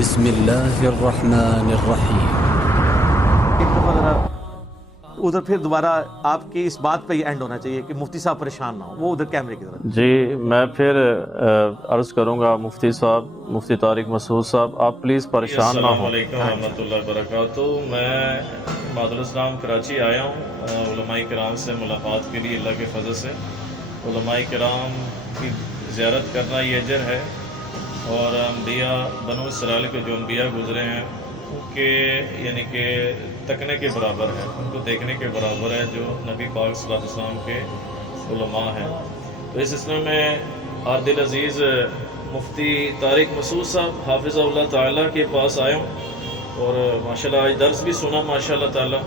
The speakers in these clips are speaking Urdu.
بسم اللہ الرحمن الرحیم۔ ایک دفعہ ذرا ادھر پھر دوبارہ آپ کی اس بات پہ ہی اینڈ ہونا چاہیے کہ مفتی صاحب پریشان نہ ہو، وہ ادھر کیمرے کی طرف۔ جی میں پھر عرض کروں گا مفتی صاحب، مفتی طارق مسعود صاحب، آپ پلیز پریشان نہ السلام ہوں۔ علیکم ورحمۃ اللہ وبرکاتہ۔ میں بہادر اسلام کراچی آیا ہوں علماء کرام سے ملاقات کے لیے، اللہ کے فضل سے علماء کرام کی زیارت کرنا یہ اجر ہے، اور انبیاء بنو اسرائیل کے جو انبیاء گزرے ہیں ان کے یعنی کہ تکنے کے برابر ہے، ان کو دیکھنے کے برابر ہے جو نبی پاک صلی اللہ علیہ وسلم کے علماء ہیں۔ تو اس سلسلے میں آج دل عزیز مفتی طارق مسعود صاحب حافظہ اللہ تعالیٰ کے پاس آیا ہوں، اور ماشاءاللہ آج درس بھی سنا، ماشاءاللہ تعالیٰ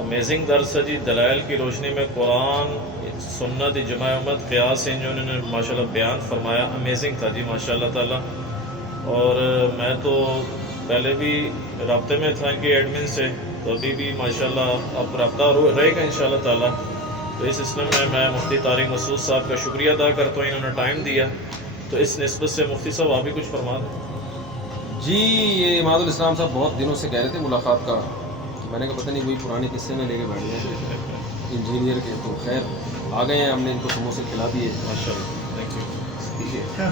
امیزنگ درس ہے جی۔ دلائل کی روشنی میں قرآن، سنت، اجماع امت، قیاس سے جو انہوں نے ماشاءاللہ بیان فرمایا، امیزنگ تھا جی ماشاءاللہ تعالیٰ۔ اور میں تو پہلے بھی رابطے میں تھا ان کے ایڈمن سے، تو ابھی بھی ماشاءاللہ اب رابطہ رہے گا انشاءاللہ تعالیٰ۔ تو اس سلسلے میں مفتی طارق مسعود صاحب کا شکریہ ادا کرتا ہوں، انہوں نے ٹائم دیا، تو اس نسبت سے مفتی صاحب آپ بھی کچھ فرما دیں۔ جی یہ اماد الاسلام صاحب بہت دنوں سے کہہ رہے تھے ملاقات کا، تو میں نے کہا پتہ نہیں وہی پرانے قصے میں لے کے بیٹھ گئے انجینئر کے، تو خیر آ گئے ہیں، ہم نے ان کو سموسے کھلا دیے ماشاءاللہ، تھینک یو۔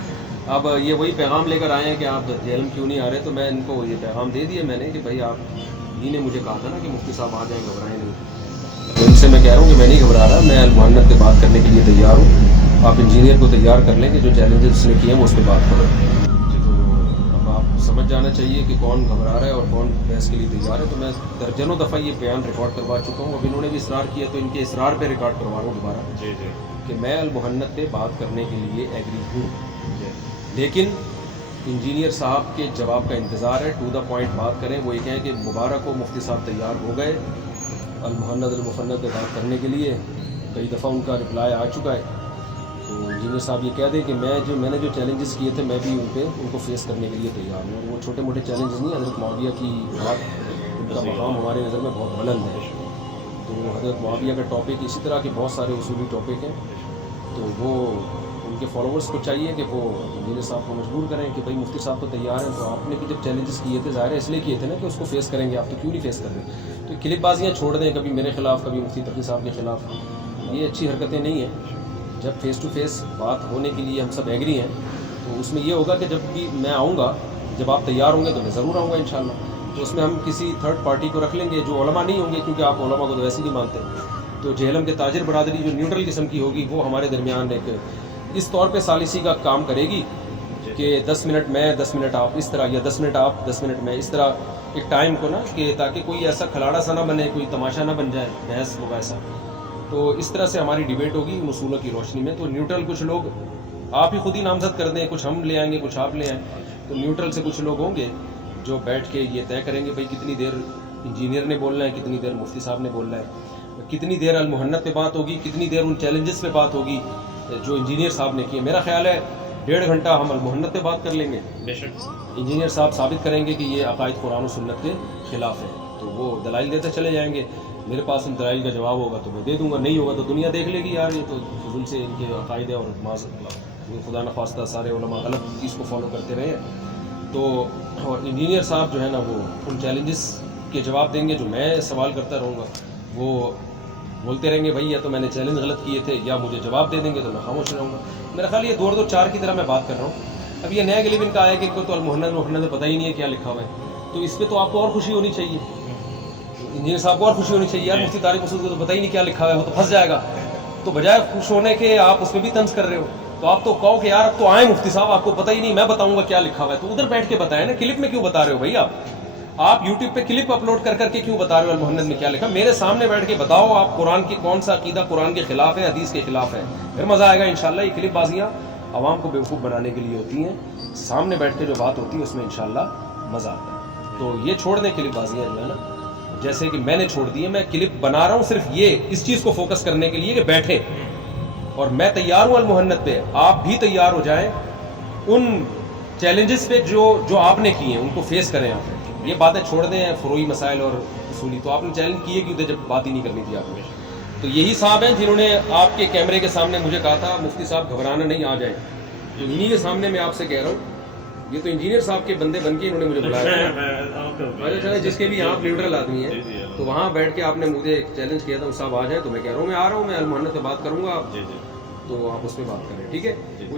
اب یہ وہی پیغام لے کر آئے ہیں کہ آپ جہلم کیوں نہیں آ رہے، تو میں ان کو یہ پیغام دے دیا میں نے کہ بھائی آپ ہی نے مجھے کہا تھا نا کہ مفتی صاحب آ جائیں، گھبرائیں نہیں۔ تو ان سے میں کہہ رہا ہوں کہ میں نہیں گھبرا رہا، میں المحنت پہ بات کرنے کے لیے تیار ہوں، آپ انجینئر کو تیار کر لیں کہ جو چیلنجز اس نے کیے ہیں وہ اس پہ بات کریں۔ تو اب آپ سمجھ جانا چاہیے کہ کون گھبرا رہا ہے اور کون بحث کے لیے تیار ہے۔ تو میں درجنوں دفعہ یہ بیان ریکارڈ کروا چکا ہوں، اب انہوں نے بھی اصرار کیا تو ان کے اصرار پہ ریکارڈ کروا رہا ہوں دوبارہ جی جی کہ میں المحنت پہ بات کرنے کے لیے ایگری ہوں، جی۔ لیکن انجینئر صاحب کے جواب کا انتظار ہے، ٹو دا پوائنٹ بات کریں۔ وہ یہ کہیں کہ مبارک ہو مفتی صاحب تیار ہو گئے المحنت المفنت پہ بات کرنے کے لیے، کئی دفعہ ان کا رپلائی آ چکا ہے۔ تو انجینئر صاحب یہ کہہ دیں کہ میں نے جو چیلنجز کیے تھے میں بھی ان کو فیس کرنے کے لیے تیار ہوں، اور وہ چھوٹے موٹے چیلنجز نہیں، حضرت معاویہ کی بات، ان کا مقام ہماری نظر میں بہت بلند ہے۔ تو حضرت معاویہ کا ٹاپک، اسی طرح کے بہت سارے اصولی ٹاپک ہیں، تو وہ ان کے فالوورز کو چاہیے کہ وہ انجینئر صاحب کو مجبور کریں کہ بھائی مفتی صاحب تو تیار ہیں، تو آپ نے بھی جب چیلنجز کیے تھے ظاہر ہے اس لیے کیے تھے نا کہ اس کو فیس کریں گے، آپ تو کیوں نہیں فیس کر رہے؟ تو کلپ بازیاں چھوڑ دیں، کبھی میرے خلاف کبھی مفتی تقی صاحب کے خلاف، یہ اچھی حرکتیں نہیں ہیں۔ جب فیس ٹو فیس بات ہونے کے لیے ہم سب ایگری ہیں تو اس میں یہ ہوگا کہ جب بھی میں آؤں گا، جب آپ تیار ہوں گے تو میں ضرور آؤں گا انشاءاللہ۔ تو اس میں ہم کسی تھرڈ پارٹی کو رکھ لیں گے جو علماء نہیں ہوں گے، کیونکہ آپ علماء کو تو ویسے نہیں مانتے۔ تو جہلم کے تاجر برادری جو نیوٹرل قسم کی ہوگی وہ ہمارے درمیان ایک اس طور پہ ثالثی کا کام کرے گی کہ 10 منٹ میں 10 منٹ آپ اس طرح، یا 10 منٹ آپ 10 منٹ میں اس طرح، ایک ٹائم کو نا کہ تاکہ کوئی ایسا کھلاڑا سا نہ بنے، کوئی تماشا نہ بن جائے بحث ہوگا ایسا۔ تو اس طرح سے ہماری ڈیبیٹ ہوگی ان اصولوں کی روشنی میں۔ تو نیوٹرل کچھ لوگ آپ ہی خود ہی نامزد کر دیں، کچھ ہم لے آئیں گے، کچھ آپ لے آئیں، تو نیوٹرل سے کچھ لوگ ہوں گے جو بیٹھ کے یہ طے کریں گے بھائی کتنی دیر انجینئر نے بولنا ہے، کتنی دیر مفتی صاحب نے بولنا ہے، کتنی دیر المحنت پہ بات ہوگی، کتنی دیر ان چیلنجز پہ بات ہوگی جو انجینئر صاحب نے کیے۔ میرا خیال ہے 1.5 گھنٹہ ہم المحنت پہ بات کر لیں گے، بے شک انجینئر صاحب ثابت کریں گے کہ یہ عقائد قرآن و سنت کے خلاف ہے، تو وہ دلائل دیتے چلے جائیں گے، میرے پاس ان دلائل کا جواب ہوگا تو میں دے دوں گا، نہیں ہوگا تو دنیا دیکھ لے گی یار یہ تو فضول سے ان کے عقائد ہے، اور خدا نخواستہ سارے علماء غلط چیز کو فالو کرتے رہے ہیں۔ تو اور انجینئر صاحب جو ہے نا وہ ان چیلنجز کے جواب دیں گے جو میں سوال کرتا رہوں گا، وہ بولتے رہیں گے بھائی یا تو میں نے چیلنج غلط کیے تھے، یا مجھے جواب دے دیں گے تو میں خاموش رہوں گا۔ میرا خیال یہ 2-2-4 کی طرح میں بات کر رہا ہوں۔ اب یہ نیا گلیب ان کا آیا کہ ان کو تو المحنت پتہ ہی نہیں ہے کیا لکھا ہوا ہے، تو اس پہ تو آپ کو اور خوشی ہونی چاہیے، انجینئر صاحب کو اور خوشی ہونی چاہیے، یار مفتی طارق مسعود کو تو پتہ ہی نہیں کیا لکھا ہوا ہے، وہ تو پھنس جائے گا۔ تو بجائے خوش ہونے کے آپ اس پہ بھی طنز کر رہے ہو، تو آپ تو کہو کہ یار اب تو آئیں مفتی صاحب، آپ کو پتہ ہی نہیں، میں بتاؤں گا کیا لکھا ہوا ہے، تو ادھر بیٹھ کے بتائیں نا، کلپ میں کیوں بتا رہے ہو بھائی؟ آپ یوٹیوب پہ کلپ اپلوڈ کر کے کیوں بتا رہے ہو المحنت میں کیا لکھا؟ میرے سامنے بیٹھ کے بتاؤ آپ قرآن کی کون سا عقیدہ قرآن کے خلاف ہے، حدیث کے خلاف ہے، پھر مزہ آئے گا انشاءاللہ۔ یہ کلپ بازیاں عوام کو بیوقوف بنانے کے لیے ہوتی ہیں، سامنے بیٹھ کے جو بات ہوتی ہے اس میں انشاءاللہ مزہ آتا ہے۔ تو یہ چھوڑ دیں کلپ بازیاں جو ہے نا، جیسے کہ میں نے چھوڑ دی ہے، میں کلپ بنا رہا ہوں صرف یہ اس چیز کو فوکس کرنے کے لیے کہ بیٹھیں، اور میں تیار ہوں المحنت پہ، آپ بھی تیار ہو جائیں ان چیلنجز پہ جو آپ نے کیے ہیں ان کو فیس کریں۔ آپ یہ باتیں چھوڑ دیں فروعی مسائل اور اصولی، تو آپ نے چیلنج کیے کیوں تھے جب بات ہی نہیں کرنی تھی آپ نے؟ تو یہی صاحب ہیں جنہوں نے آپ کے کیمرے کے سامنے مجھے کہا تھا مفتی صاحب گھبرانا نہیں، آ جائیں، تو انہی کے سامنے میں آپ سے کہہ رہا ہوں یہ تو انجینئر صاحب کے بندے بن کے انہوں نے مجھے بلایا تھا. چلے جس کے بھی آپ نیوٹرل آدمی ہیں, تو وہاں بیٹھ کے آپ نے مجھے ایک چیلنج کیا تھا صاحب آ جائیں, تو میں کہہ رہا ہوں میں آ رہا ہوں, میں المحنت پہ بات کروں گا, تو آپ اس پہ بات کریں, ٹھیک ہے.